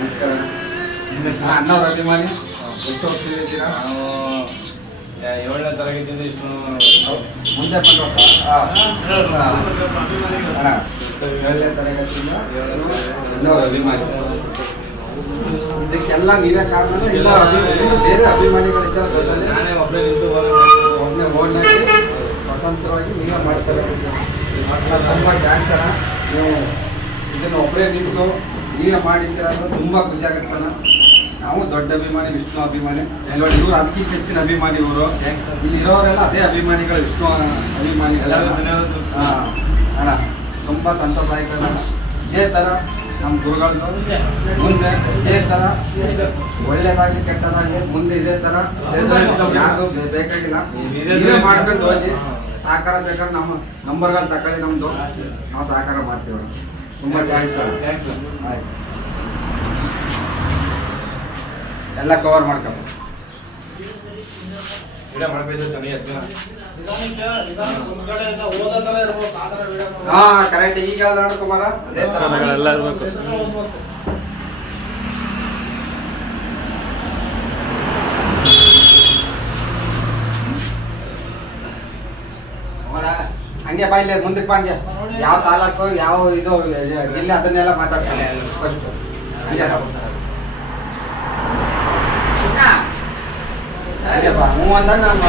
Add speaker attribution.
Speaker 1: ನಮಸ್ಕಾರ.
Speaker 2: ನಿಮ್ಮ ಹೆಸರು?
Speaker 1: ಅಣ್ಣವ್ರ ಅಭಿಮಾನಿ ಎಷ್ಟು
Speaker 2: ನಾವು ಯಾ- ಏಳನೇ ತರಗತಿಯಿಂದ ಇಷ್ಟು
Speaker 1: ಮುಂದೆ ಬಂದು ಏಳನೇ ತರಗತಿಯಿಂದ ಅಣ್ಣವ್ರ ಅಭಿಮಾನಿ. ಇದಕ್ಕೆಲ್ಲ ನೀವೇ ಕಾರಣ ಇಲ್ಲ ಬೇರೆ ಅಭಿಮಾನಿಗಳಿದ್ದಾರೆ ದೊಡ್ಡಲ್ಲಿ
Speaker 2: ನಾನೇ ಒಬ್ಬನೇ ನಿಂತು
Speaker 1: ಒಬ್ಬನೇ ಓಡ್ನಾಗಿ ಸ್ವತಂತ್ರವಾಗಿ ನೀವೇ ಮಾಡ್ತಾರೆ ತುಂಬ ಡ್ಯಾನ್ಸರ? ನೀವು ಇದನ್ನು ಒಬ್ಬರೇ ನಿಂತು ಮಾಡಿದ್ದೀರ ಅಂದ್ರೆ ತುಂಬ ಖುಷಿ ಆಗುತ್ತೆ ನಾವು ದೊಡ್ಡ ಅಭಿಮಾನಿ ವಿಷ್ಣು ಅಭಿಮಾನಿ. ಎಲ್ಲರೂ ಇವರು ಅದಕ್ಕಿಂತ ಹೆಚ್ಚಿನ ಅಭಿಮಾನಿ ಇವರು. ಇಲ್ಲಿ ಇರೋರೆಲ್ಲ ಅದೇ ಅಭಿಮಾನಿಗಳು ವಿಷ್ಣು
Speaker 2: ಅಭಿಮಾನಿ.
Speaker 1: ಹಾಂ ಅಣ್ಣ ತುಂಬ ಸಂತೋಷ ಇದೇ ಥರ ನಮ್ಮ ಗುರುಗಳದ್ದು ಮುಂದೆ ಇದೇ ಥರ ಒಳ್ಳೇದಾಗಲಿ ಕೆಟ್ಟದಾಗಲಿ ಮುಂದೆ ಇದೇ ಥರ ಯಾರ್ದು ಬೇ- ಬೇಕಾಗಿಲ್ಲ. ನೀವೇ ಮಾಡ್ಕೊಂಡು ಹೋಗಿ. ಸಹಕಾರ ಬೇಕಾದ್ರೆ ನಮ್ಮ ನಂಬರ್ಗಳು ತಗೊಳ್ಳಿ ನಮ್ಮದು ನಾವು ಸಹಕಾರ ಮಾಡ್ತೀವಿ. ತುಂಬ ಥ್ಯಾಂಕ್ಸ್ ಸರ್
Speaker 2: ಥ್ಯಾಂಕ್ಸ್ ಸರ್
Speaker 1: ಆಯ್ತು. ಎಲ್ಲ ಕವರ್ ಮಾಡ್ಕೊ.
Speaker 2: ವಿಡಿಯೋ ಮಾಡಬೇಕು ಚೆನ್ನಾಗಿ ಹತ್ತು
Speaker 1: ಹಾ ಕರೆಕ್ಟ್ ಈಗ ಕುಮಾರ ಅದೇ ತರ.
Speaker 2: ಎಲ್ಲ ಇರ್ಬೇಕು.
Speaker 1: ಹಂಗೆ ಬಾ ಇಲ್ಲೇ ಮುಂದಕ್ಕೆ ಬಾ ಹಂಗೆ. ಯಾವ ತಾಲೂಕು ಯಾವ ಇದು ಜಿಲ್ಲೆ ಅದನ್ನೆಲ್ಲ ಮಾತಾಡ್ತಾನೆ. ಫಸ್ಟ್. ಹಂಗೆ ಹಂಗೆ ಬಾ. ಹ್ಞೂ ಅಂದಾಗ ನಾನು